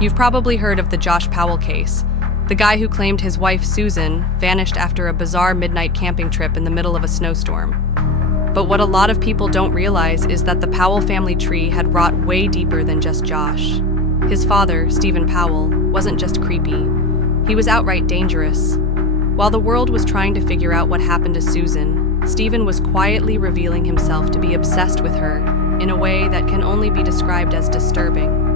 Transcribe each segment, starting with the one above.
You've probably heard of the Josh Powell case, the guy who claimed his wife Susan vanished after a bizarre midnight camping trip in the middle of a snowstorm. But what a lot of people don't realize is that the Powell family tree had rot way deeper than just Josh. His father, Stephen Powell, wasn't just creepy. He was outright dangerous. While the world was trying to figure out what happened to Susan, Stephen was quietly revealing himself to be obsessed with her in a way that can only be described as disturbing.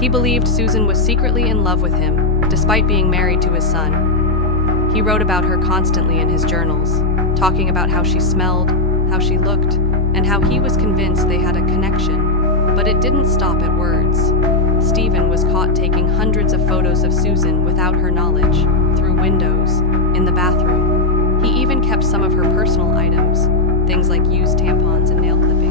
He believed Susan was secretly in love with him, despite being married to his son. He wrote about her constantly in his journals, talking about how she smelled, how she looked, and how he was convinced they had a connection. But it didn't stop at words. Stephen was caught taking hundreds of photos of Susan without her knowledge, through windows, in the bathroom. He even kept some of her personal items, things like used tampons and nail clippings.